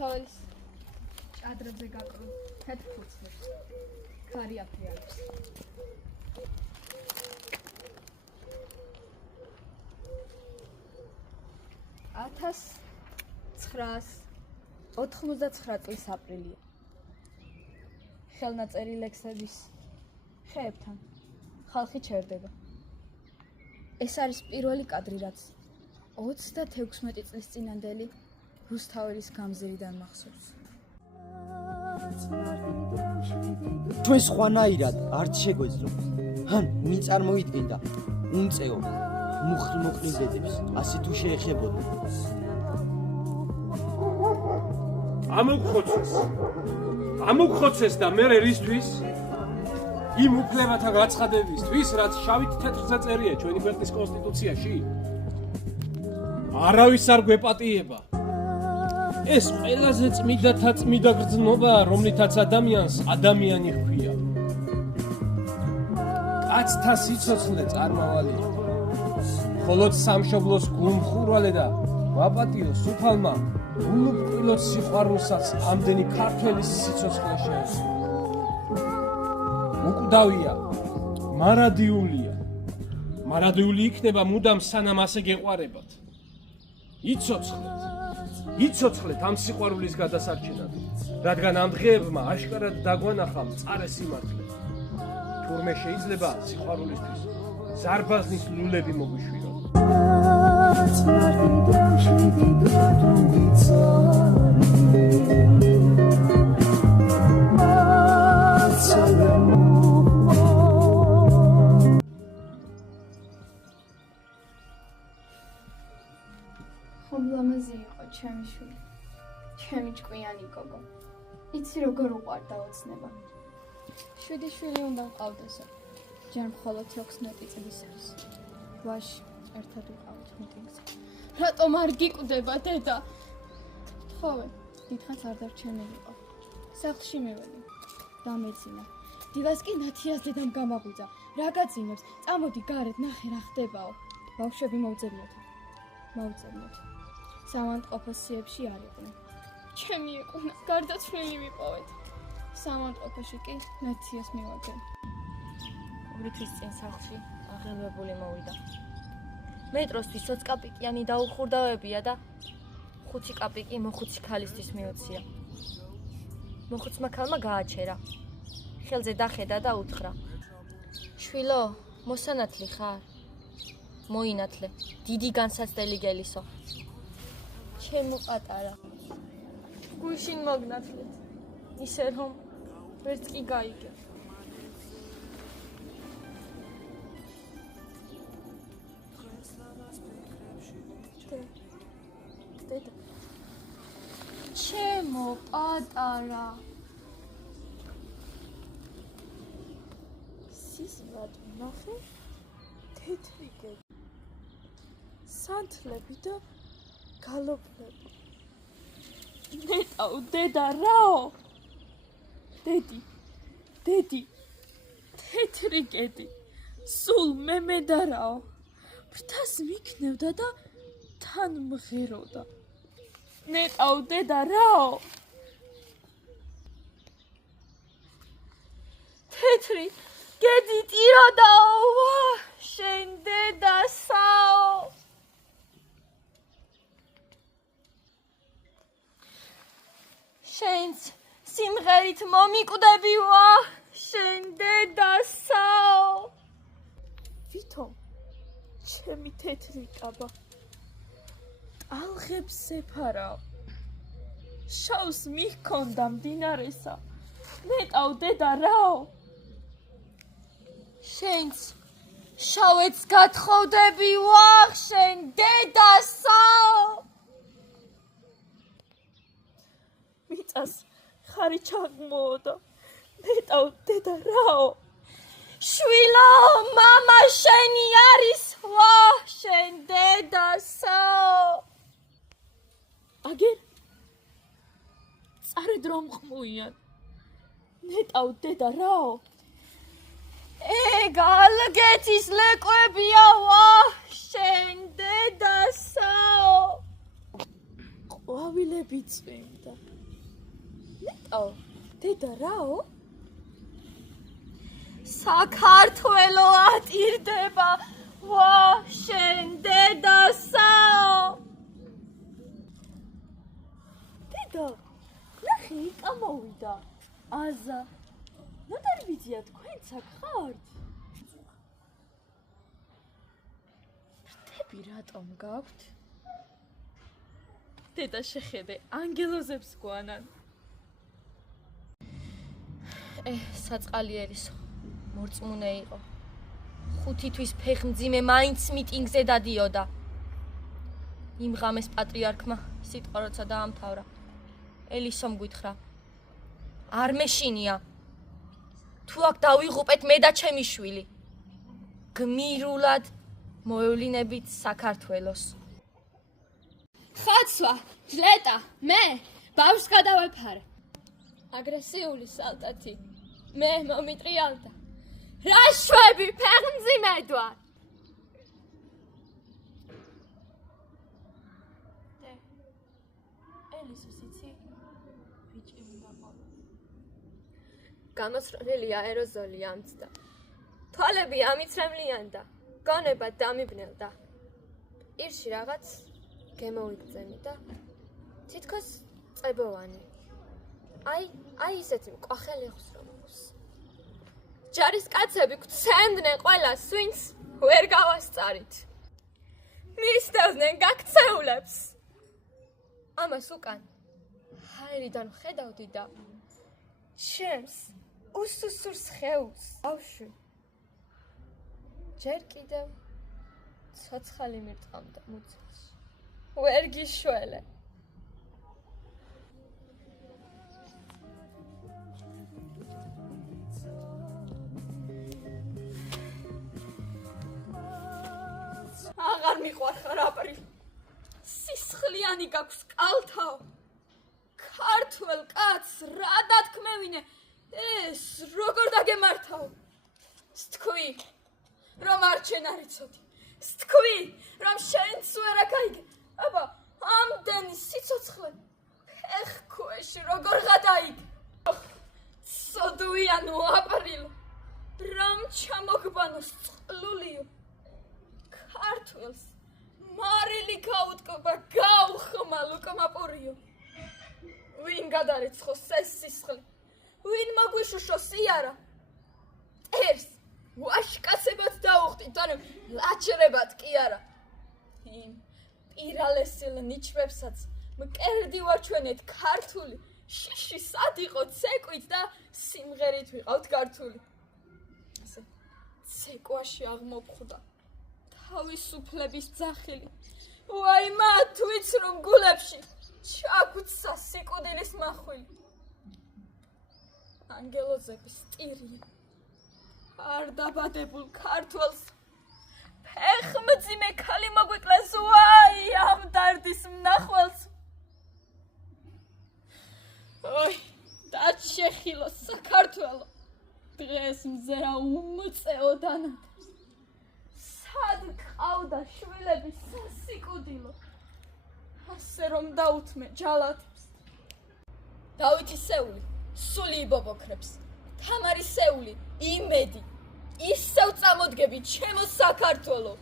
რუსთაველის ჭადრებზე გაკრულ თეთრ ფუცლებს. ქარი აფრიალებს. ათას 999 წლის აპრილია. ხელნაწერი ლექსების ხეებთან ხალხი ჩერდება. ეს არის პირველი კადრი, რაც 36 წლის წინანდელი რუსთაველის გამზირიდან მახსოვს. ჩვენ სხვანაირად არც შეგვეძლო. ან მიწარმოიდგენდა უმწეო მუხლ-მოყრილ ბედებს, ასე თუ შეეხებოდა. ამოგხოცეს და მე რისთვის? იმ უფლებათა გაცხადებისთვის, რაც შავით თეთრზე წერია ჩვენი ქვეყნის კონსტიტუციაში? არავის არ გვეპატიება. ეს ყველაზე წმიდათა წმიდა გრძნობაა, რომლითაც ადამიანს ადამიანი ჰქვია. კაცთა სიცოცხლე წარმავალია. ხოლოდ სამშობლოს გულმხურვალე და მაპატიო სუფალმა გულუბრყვილოს სიყვარულსაც ამდენი ქართველის სიცოცხლე შეეძლო. უკვდავია, მარადიულია. მარადიული იქნება მუდამ სანამ ასე გეყვარებათ. იცოცხლეთ ამ სიყვარულის გადასარჩენად, რადგან ამ დღეებმა აშკარად დაგვანახა მწარე სიმართლე. თურმე შეიძლება სიყვარულისთვის ზარბაზნის ლულები მოგვიშვირო. ხომლამაზი იყო ჩემი შვილი, ჩემი ჭკვიანი გოგო. იცი როგორ უყვარდა ოცნება. 7 შვილი უნდა მყავდესო. ჯერ მხოლოდ 16 წლის არის. ვაში ერთად ვიყავით მიტინგზე. რატომ არ გიკვდება დედა? თხოვე, დიდხანს არ დარჩენილიყო. სახლში მივედი. დამეცინა. დილას კი ნათიას დედამ გამაღვიძა. რა გაძინებს? წამოდი გარეთ, ნახე რა ხდებაო. ბავშვები მოვწერნოთ. სამანდყოფოს სიებში არ იყვნენ. ჩემი ეყუნა, გარდაცვლილი ვიპოვეთ. სამანდყოფოში კი ნათიას მივაგენ. ვრითის წინ სახლში აღელვებული მოვიდა. მეტროსთვის 20 კაპიკიანი დაუხურდავებია და 5 კაპიკი მოხუცი ქალისთვის მიუცია. მოხუცმა ქალმა გააჩერა. ხელზე დახედა და უთხრა: შვილო, მოსანათლი ხარ? მოინათლე, დიდი განსაცდელი გელისო. ჩემო პატარა, გუშინ მოგნათლეთ, ისე რომ ვერც კი გაიგე. დედა, ჩემო პატარა. სიზმრად ვნახე თეთრი გები, სანთლები და გალობნები. ნეტაო დედა რაო? დედი, თეთრი გედი, სულ მემედარაო. ბრთას მიქნევდა და თან მღეროდა. ნეტაო დედა რაო? თეთრი გედი ტიროდაო, შენ დედასაო. შენც სიმღერით მომიკვდები ვა, შენ დედასაო. ვითომ ჩემი თეთრი კაბა ალღებს ეფარაო, შავს მihქონდა მდინარესა. ნეტაო დედა რაო? შენც შავეთს გათხოვდები ვახ, შენ დედასაო. მიწას ხარი ჩაღმოოდა. ნეტაო დედა რაო? შვილო, მამა შენი არის ვა, შენ დედასაო. აგერ წარედ რომ ყმუიან. ნეტაო დედა რაო? ეგ ალგეთის ლეკვებია ვა, შენ დედასაო. ყვავილებ ჭიები წვიმდა. ნეტაო, დედა რაო? საქართველო ატირდება. ვა, შენ დედასაო. დედა, ნახე, იკა მოვიდა. აზა. ნატარი ვიცია თქვენც აქ ხართ? ფრთები რატომ გაქვთ? დედა შეხედე, ანგელოზებს გვანან. საწყალი ერისო. მორწმუნე იყო. 5 თვის ფეხმძიმე მაინც მიტინგზე დადიოდა. იმ ღამეს პატრიარქმა სიტყვა როცა დაამთავრა. ელისომ გვითხრა. არ მეშინია. თუ აქ დავიღუპეთ მე და ჩემი შვილი. გმირულად მოევლინებით საქართველოს. ხაცვა, ჟლეტა, მე ბავშვს გადავეფარე. აგრესიული სალტათი. მე მომიტრიალდა. რა შვები ფეხმძიმედვა. ელისო სიცი ბიჭი უნდა ყოლა. გამოსროლილი აეროზოლი ამცდა. თვალები ამიცრემლიანდა. გონება დამიბნელდა. პირში რაღაც გემოვიგზენი და თითქოს წებოვანი. აი ისეთი მკვახელი ხსრომობს. ჯარისკაცები გცემდნენ ყველას, ვინც ვერ გავასწარით. მისდევდნენ გაქცეულებს. ამას უკან ჰაერიდან ხედავდი და ჩემს უსუსურს ხეულს ბავშვი. ჯერ კიდევ ცოცხალი მირტყამდა მუცელში. ვერ გიშველე. აღარ მიყვარხარ აპრი. სისხლიანი გაქვს კალთაო. ქართველ კაცს რა დათქმევინე, ეს როგორ დაგემართაო. სთქვი, რომ არ ჩენ არ იცოდი. სთქვი, რომ შენც ვერ აკაიგე. აბა, ამდენი სიცოცხლე ფეხქვეში როგორ გადაიგე. სოდუიანო აპრილო, რამ ჩამოგბანოს წყლულიო. ქართველს მარილი გაუტკბა გავხმალ უკმაპურიო. ვინ გადარეცხოს ეს სისხლი? ვინ მოგვიშუშოს იარა? ტერს ვაშკაცებად დაუხდით, ანუ ლაჩრებად კი არა. იმ პირალესილ ნიჩბებსაც მკერდი ვაჩვენეთ ქართული. შიში სად იყო ცეკვით და სიმღერით ვიყავთ ქართული. ასე ცეკვაში აღმოფხვდა თავისუფლების ძახილი. ვაი მათ ვიც რომ გულებში ჩაგუცა სიკვდილის მახვილი. ანგელოზების ტირია არ დაბადებულ ქართველს ფეხმძიმე ქალი მოგვიკლეს. ვაი ამ დარდის მნახველს. ოი დაშეხილო საქართველო. დღეს მზერა უმწეო დანათებს. სად ყავდა შვილების სასიკვდილო. ასე რომ დაუთმე ჯალათებს. დავითის სეული სული იბობოქრებს. თამარის სეული იმედი. ისევ წამოდგები ჩემო საქართველო.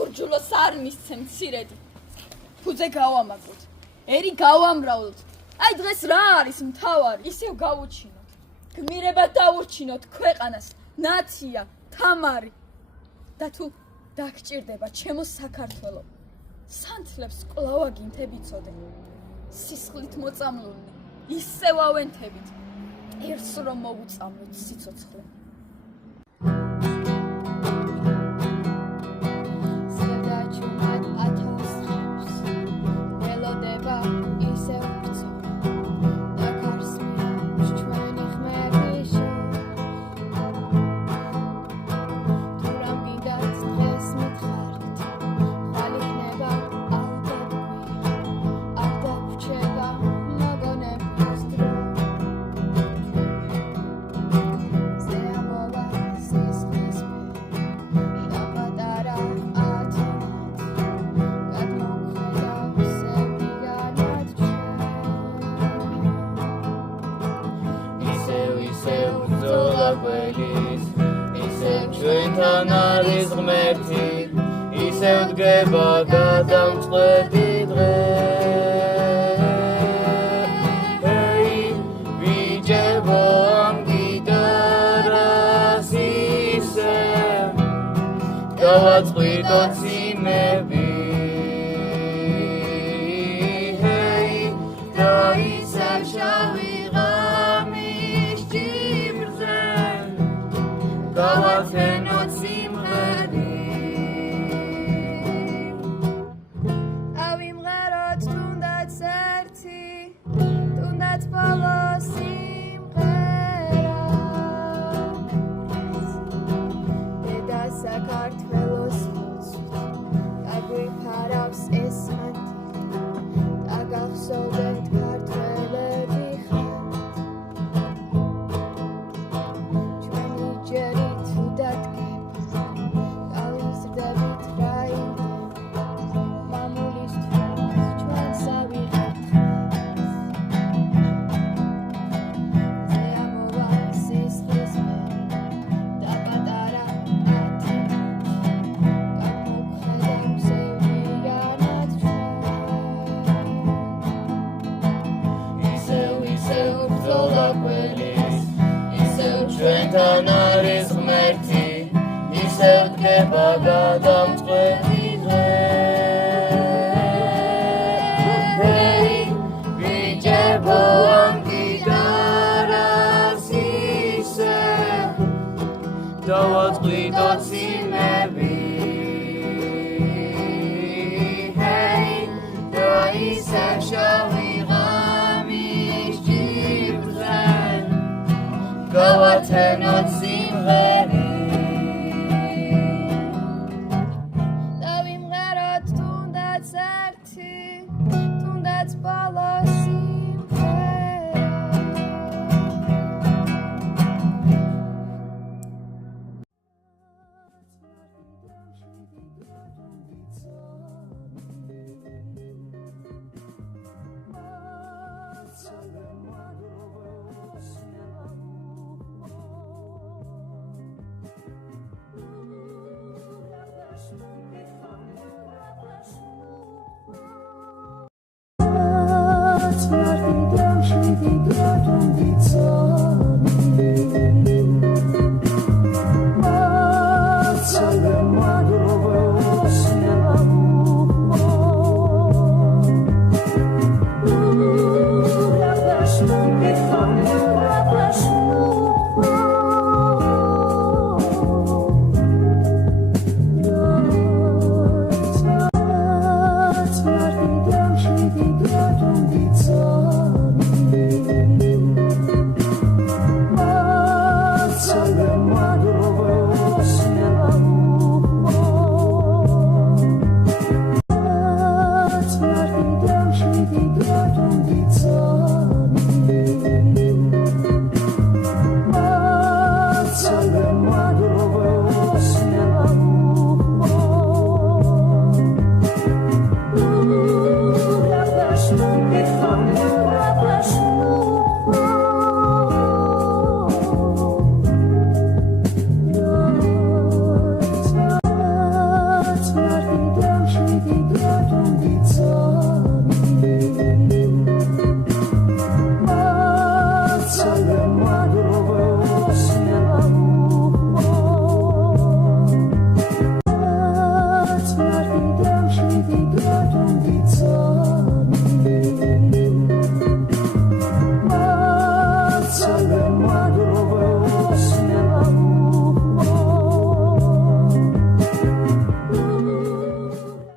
ურჯულოს არ მისცემ ცირედი. ფუძე გავამაგოთ. ერი გავამრავლოთ. აი დღეს რა არის მთავარი? ისევ გავუჩინოთ. გმირება დავურჩინოთ ქვეყანას. ნაცია, თამარი. და თუ დაგჭირდება ჩემო საქართველო. სანთლებს კვლავ აგინთებიცოდე. სისხლით მოწამლული. ისევ ავენთებით. ერთს რომ მოგუწამლოთ სიცოცხლე. Stay ღმერთი ისევ დგება გადამწყვეტი დღე ჰეი ვიჯებო ამ გიტარას ისევ გავაწყვიტო ციმები ჰეი დაისავ შავი ღამის ჭიბრზე გავაცენო სიმღერი ავიმღეროთ თუნდაც ერთი თუნდაც ბოლო სიმღერა დედა საქართველოს გაგვიფარავს ეს მათი დაგახსოვდეთ ქართველები ხართ ჩვენი ჯერი თუ დადგება გავიზრდებით რაიმე მამულისთვის ჩვენს ავიღებთ ზე ამოვა სისხლის და პატარა ათი გამოგხედავ ზევრიანად ისევ ბრძოლა ყველის ისევ ჩვენთან არის ღმერთი ისევ დგება გადამწყვეტი დღე ჰეი ვიჯებო ამ გიტარას ისევ დავაწყვიტო ციმები ჰეი დაისავ შავი ღამის ჭიბრზე გავაცენოთ